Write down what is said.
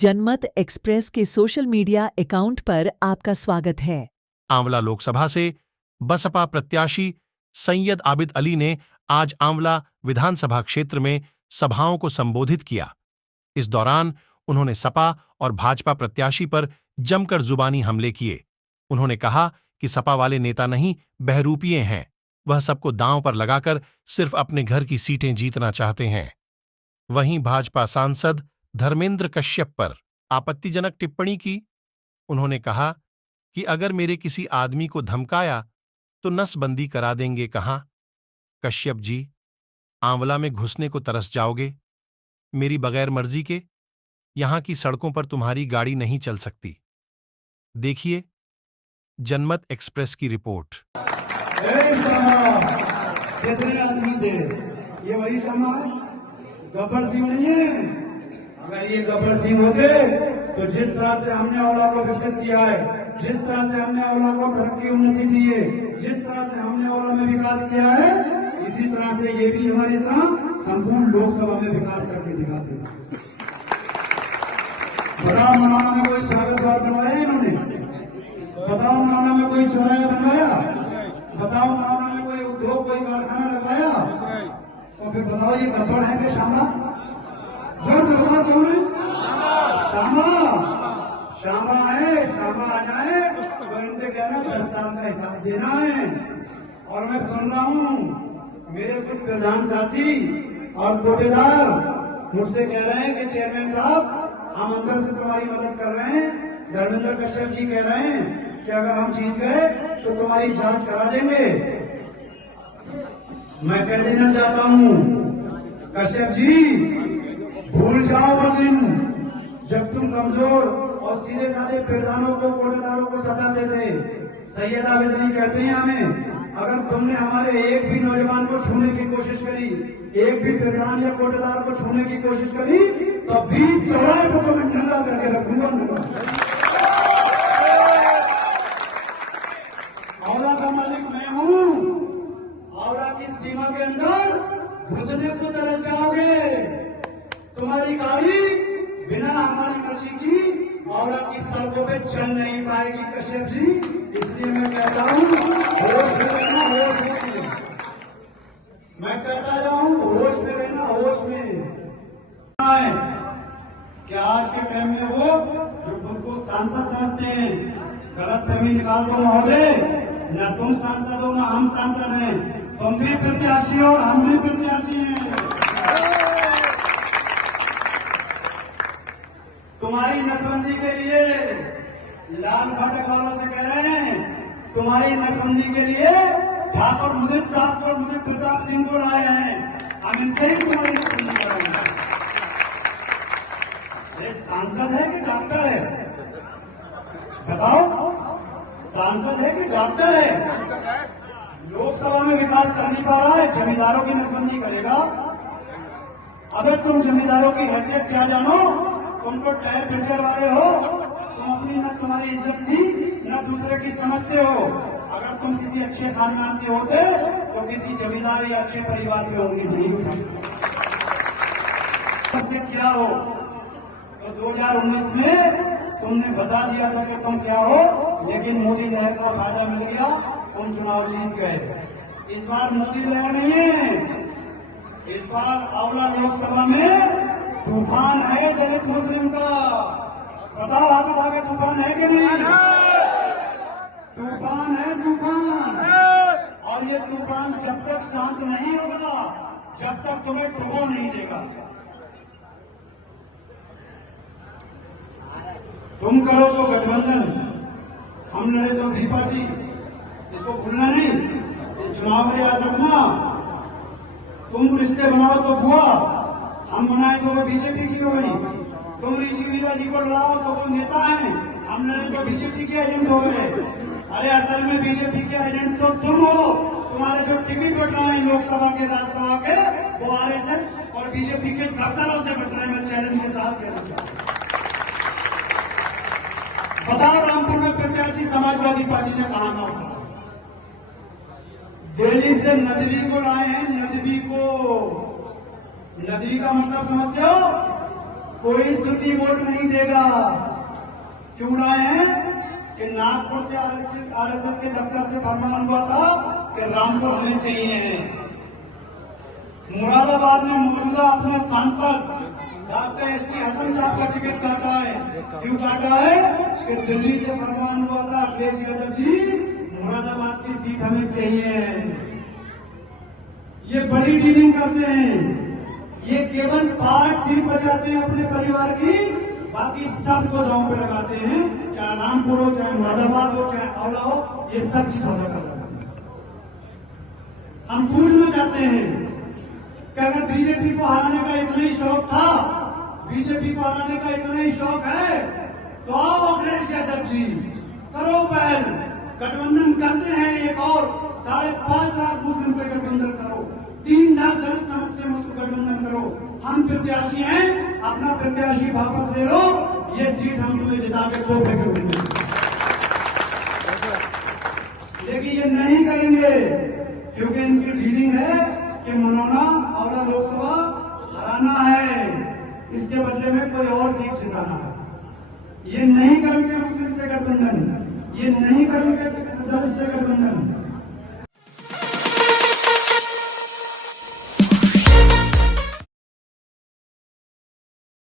जनमत एक्सप्रेस के social media account पर आपका स्वागत है। आंवला लोकसभा से बसपा प्रत्याशी सैयद आबिद अली ने आज आंवला विधानसभा क्षेत्र में सभाओं को संबोधित किया। इस दौरान उन्होंने सपा और भाजपा प्रत्याशी पर जमकर जुबानी हमले किए। उन्होंने कहा कि सपा वाले नेता नहीं, बहरूपिये हैं। वह सबको दांव पर लगाकर सिर्फ अपने घर की सीटें जीतना चाहते हैं। वहीं भाजपा सांसद धर्मेंद्र कश्यप पर आपत्तिजनक टिप्पणी की। उन्होंने कहा कि अगर मेरे किसी आदमी को धमकाया तो नसबंदी करा देंगे कहाँ। कश्यप जी, आंवला में घुसने को तरस जाओगे। मेरी बगैर मर्जी के यहां की सड़कों पर तुम्हारी गाड़ी नहीं चल सकती। देखिए जनमत एक्सप्रेस की रिपोर्ट। कितने आदमी थे? ये वही समा है, गब्बर सिंह नहीं है। अगर ये गब्बर सिंह होते तो जिस तरह से हमने आंवला को विकसित किया है, जिस तरह से हमने आंवला को तरक्की उन्नति दी है, जिस तरह से हमने आंवला में विकास किया है, इसी तरह से ये भी हमारी तरह संपूर्ण लोकसभा में विकास करके दिखाते हैं। बताओ मनाना में कोई स्वागत द्वार बनवाया इन्होंने? बताओ मनाना में कोई चौराहा बनवाया? बताओ मनाना में कोई उद्योग, कोई कारखाना लगाया? तो फिर बताओ ये गब्बर है कि श्यामा? जो सरकार कौन है? श्यामा। श्यामा है, श्यामा आ जाए तो इनसे कहना 10 साल का हिसाब देना है। और मैं सुन रहा हूँ मेरे कुछ प्रधान साथी और कोटेदार मुझसे कह रहे हैं कि चेयरमैन साहब, हम अंदर से तुम्हारी मदद कर रहे हैं। धर्मेंद्र कश्यप जी कह रहे हैं कि अगर हम जीत गए तो तुम्हारी जांच करा देंगे। मैं कह देना चाहता हूँ कश्यप जी, भूल जाओ वो दिन जब तुम कमजोर और सीधे साधे प्रधानों को, कोटेदारों को सताते थे। सैयद आबिद अली कहते हैं हमें, अगर तुमने हमारे एक भी नौजवान को छूने की कोशिश करी, एक भी प्रधान या कोटेदार को छूने की कोशिश करी, तो भी चौराहे को तो मैं नंगा करके रखूंगा। आंवला का मालिक मैं हूँ। आंवला की सीमा के अंदर घुसने को तरस जाओगे। तुम्हारी गाड़ी बिना हमारी मर्जी की आंवला की सड़कों पे चल नहीं पाएगी कश्यप जी। इसलिए मैं कहता हूँ होश में रहना, होश में। मैं कहता जाऊँ होश में रहना, होश में। कि आज के टाइम में वो जो खुद को सांसद समझते हैं, गलत फहमी निकाल दो महोदय। न तुम सांसद हो, न हम सांसद हैं। तुम भी प्रत्याशी हो और हम भी प्रत्याशी हैं। तुम्हारी नसबंदी के लिए लाल फाटक वालों से कह रहे हैं, तुम्हारी नसबंदी के लिए ठाकुर मुदित साहब को, मुदित प्रताप सिंह को लाए हैं। हम इनसे ही तुम्हारी नसबंदी कराएंगे। ये सांसद है कि डॉक्टर है? बताओ, सांसद है कि डॉक्टर है? लोकसभा में विकास कर नहीं पा रहा है, जमींदारों की नसबंदी करेगा। अगर तुम जमींदारों की हैसियत क्या जानो? तुम तो टायर पंचर वाले हो। तुम अपनी, न तुम्हारी इज्जत थी, न दूसरे की समझते हो। अगर तुम किसी अच्छे खानदान से होते तो किसी जमींदार या अच्छे परिवार में होंगे नहीं। से क्या हो? तो 2019 में तुमने बता दिया था कि तुम क्या हो, लेकिन मोदी लहर का फायदा मिल गया, तुम चुनाव जीत गए। इस बार मोदी लहर नहीं है, इस बार आंवला लोकसभा में तूफान है दलित मुस्लिम का। बताओ हाथ उठा के, तूफान है कि नहीं? तूफान है, तूफान। और ये तूफान जब तक शांत नहीं होगा, जब तक तुम्हें डुबो नहीं देगा। तुम करो तो गठबंधन, हम लड़े तो भी पार्टी। इसको भूलना नहीं, ये चुनाव में याद रखना। तुम रिश्ते बनाओ तो बुआ, हम बनाए तो वो बीजेपी की हो गई। तुम ऋषि वीरा जी को लड़ाओ तो वो नेता है, हम लड़े तो बीजेपी के एजेंट हो गए। अरे असल में बीजेपी के एजेंट तो तुम हो। तुम्हारे जो टिकट बट रहे हैं लोकसभा के, राज्यसभा के, वो आरएसएस और बीजेपी के दफ्तरों से बट रहे हैं। मैं चैलेंज के साथ कहना चाहता हूं। बताओ रामपुर में प्रत्याशी समाजवादी पार्टी ने कहा ना था? दिल्ली से नदवी को लाए हैं, नदवी को। नदवी का मतलब समझते हो? कोई सुन्नी वोट नहीं देगा। क्यों लाए हैं कि नागपुर से आरएसएस के दफ्तर से फरमान हुआ था कि रामपुर होने चाहिए। मुरादाबाद में मौजूदा अपने सांसद डॉक्टर एसटी हसन साहब का टिकट काटा है। क्यों काटा है कि दिल्ली से फरमान हुआ था अखिलेश यादव जी मुरादाबाद की सीट हमें चाहिए। ये बड़ी डीलिंग करते हैं। ये केवल 5 सीट बचाते हैं अपने परिवार की, बाकी सबको दांव पे लगाते हैं। चाहे रामपुर हो, चाहे मुरादाबाद हो, चाहे आंवला हो, ये सब की सौदा करते हैं। हम पूछना चाहते हैं कि अगर बीजेपी को हराने का इतना ही शौक था, बीजेपी को हराने का इतना ही शौक है, तो आओ अखिलेश यादव जी, करो पहल, गठबंधन करते हैं। एक और 5.5 लाख मुस्लिम से गठबंधन करो, 3 लाख दलित समाज से गठबंधन करो। हम प्रत्याशी हैं, अपना प्रत्याशी वापस ले लो, ये सीट हम तुम्हें जिता के दो फिक्र देंगे। लेकिन ये नहीं करेंगे क्योंकि इनकी डीलिंग है कि मनोना आंवला लोकसभा हराना है, इसके बदले में कोई और सीट जिताना है। ये नहीं करेंगे मुस्लिम से गठबंधन, ये नहीं करेंगे दलित से गठबंधन,